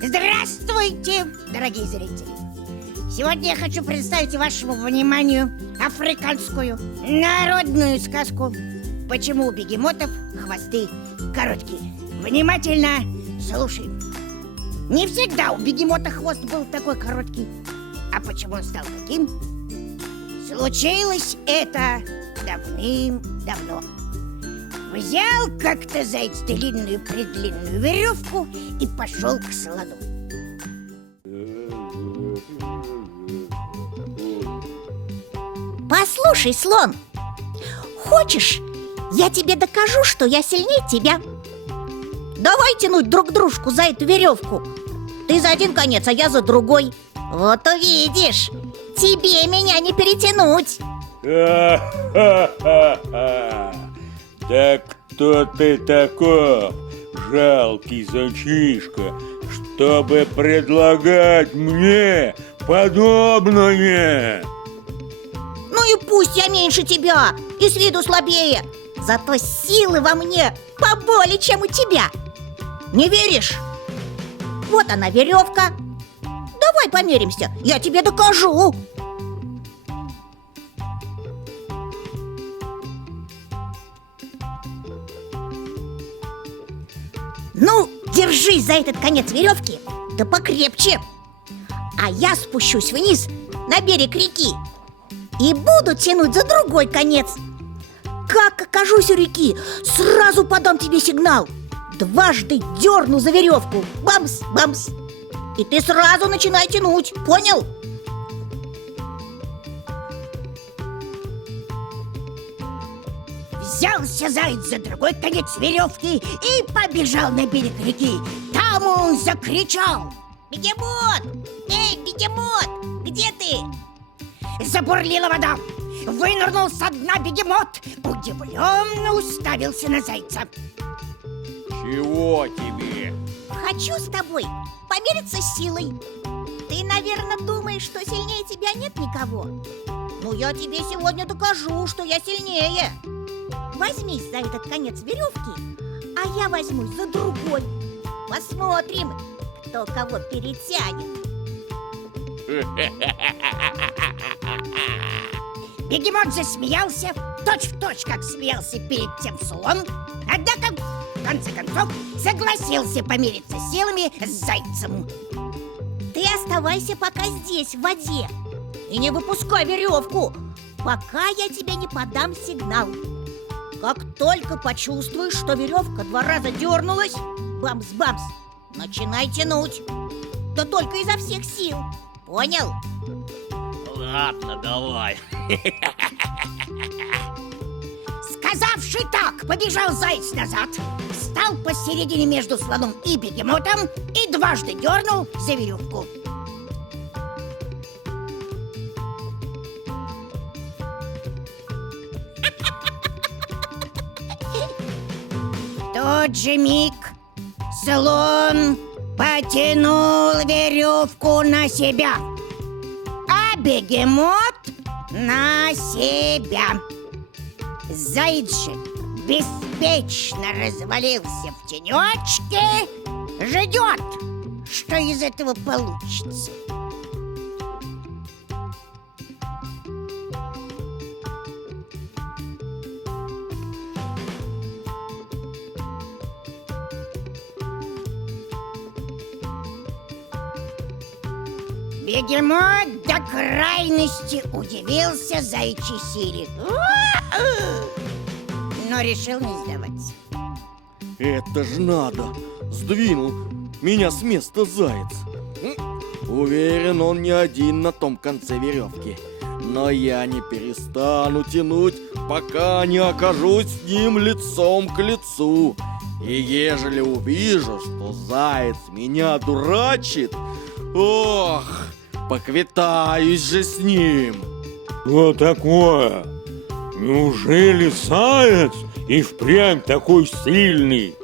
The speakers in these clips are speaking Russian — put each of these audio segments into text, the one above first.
Здравствуйте, дорогие зрители! Сегодня я хочу представить вашему вниманию африканскую народную сказку «Почему у бегемотов хвосты короткие». Внимательно слушаем. Не всегда у бегемота хвост был такой короткий. А почему он стал таким? Случилось это давным-давно. Взял как-то заяц длинную-предлинную веревку и пошел к слону. Послушай, слон, хочешь, я тебе докажу, что я сильнее тебя? Давай тянуть друг дружку за эту веревку. Ты за один конец, а я за другой. Вот увидишь, тебе меня не перетянуть. Да кто ты такой, жалкий зайчишка, чтобы предлагать мне подобное? Ну и пусть я меньше тебя и с виду слабее, зато силы во мне поболее, чем у тебя. Не веришь? Вот она веревка. Давай померимся, я тебе докажу. Ну, держись за этот конец веревки, да покрепче. А я спущусь вниз на берег реки и буду тянуть за другой конец. Как окажусь у реки, сразу подам тебе сигнал. Дважды дерну за веревку. Бамс, бамс. И ты сразу начинай тянуть, понял? Взялся заяц за другой конец веревки и побежал на берег реки. Там он закричал: Бегемот! Эй, бегемот! Где ты? Забурлила вода. Вынырнул со дна бегемот, удивленно уставился на зайца. Чего тебе? Хочу с тобой помериться силой. Ты, наверное, думаешь, что сильнее тебя нет никого? Ну, я тебе сегодня докажу, что я сильнее. Возьмись за этот конец веревки, а я возьмусь за другой. Посмотрим, кто кого перетянет. Бегемот засмеялся, точь-в-точь, как смеялся перед тем слон. Однако, в конце концов, согласился помериться силами с зайцем. Ты оставайся пока здесь, в воде, и не выпускай веревку, пока я тебе не подам сигнал. Как только почувствуешь, что веревка 2 раза дернулась, бамс-бамс, начинай тянуть. Да только изо всех сил, понял? Ладно, давай. Сказавши так, побежал заяц назад, встал посередине между слоном и бегемотом и дважды дернул за веревку. В тот же миг слон потянул веревку на себя, а бегемот на себя. Заяц же беспечно развалился в тенечке, ждет, что из этого получится. Бегемот до крайности удивился заячьей силе, но решил не сдаваться. Это ж надо! Сдвинул меня с места заяц. Уверен, он не один на том конце веревки. Но я не перестану тянуть, пока не окажусь с ним лицом к лицу. И ежели увижу, что заяц меня дурачит, ох, поквитаюсь же с ним. Что такое? Неужели заяц и впрямь такой сильный?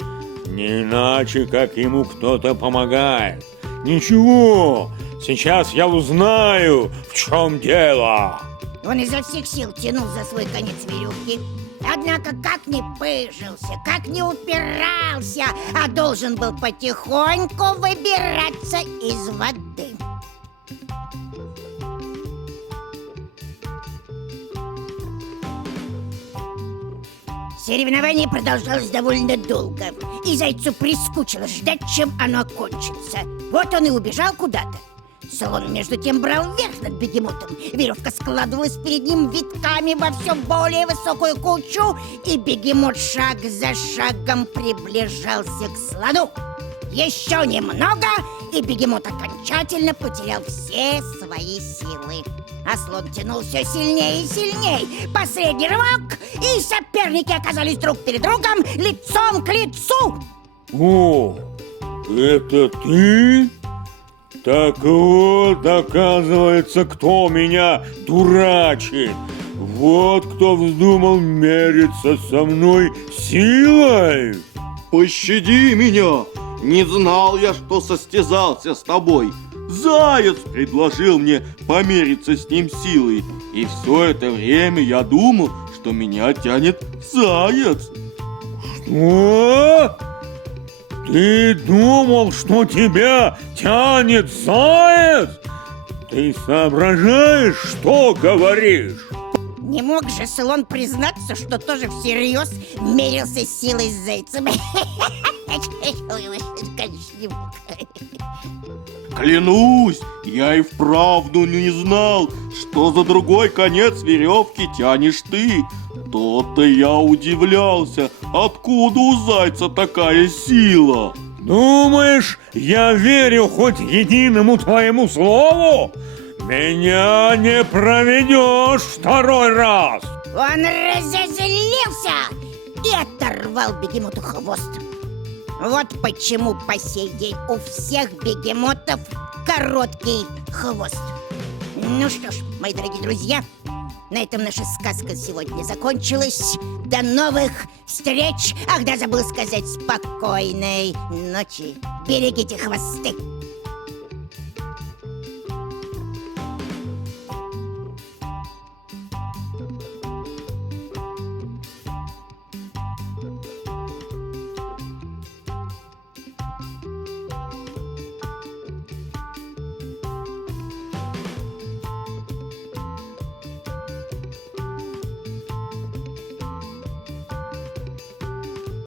Не иначе, как ему кто-то помогает. Ничего, сейчас я узнаю, в чем дело. Он изо всех сил тянул за свой конец веревки, Однако как не пыжился, как не упирался, а должен был потихоньку выбираться из воды. Соревнование продолжалось довольно долго, и зайцу прискучило ждать, чем оно кончится. Вот он и убежал куда-то. Слон, между тем, брал верх над бегемотом. Веревка складывалась перед ним витками во все более высокую кучу, и бегемот шаг за шагом приближался к слону. Еще немного, и бегемот окончательно потерял все свои силы. А слон тянул все сильнее и сильнее. Последний рывок, и соперники оказались друг перед другом лицом к лицу. О, это ты? Так вот, оказывается, кто меня дурачит. Вот кто вздумал мериться со мной силой. Пощади меня! Не знал я, что состязался с тобой. Заяц предложил мне помериться с ним силой. И все это время я думал, что меня тянет заяц. Что? Ты думал, что тебя тянет заяц? Ты соображаешь, что говоришь? Не мог же слон признаться, что тоже всерьез мерился силой с зайцем. Конечно, не мог. Клянусь, я и вправду не знал, что за другой конец веревки тянешь ты. То-то я удивлялся, откуда у зайца такая сила. Думаешь, я верю хоть единому твоему слову? Меня не проведешь второй раз. Он разозлился и оторвал бегемоту хвост. Вот почему по сей день у всех бегемотов короткий хвост. Ну что ж, мои дорогие друзья, на этом наша сказка сегодня закончилась. До новых встреч! Ах да, забыл сказать спокойной ночи. Берегите хвосты.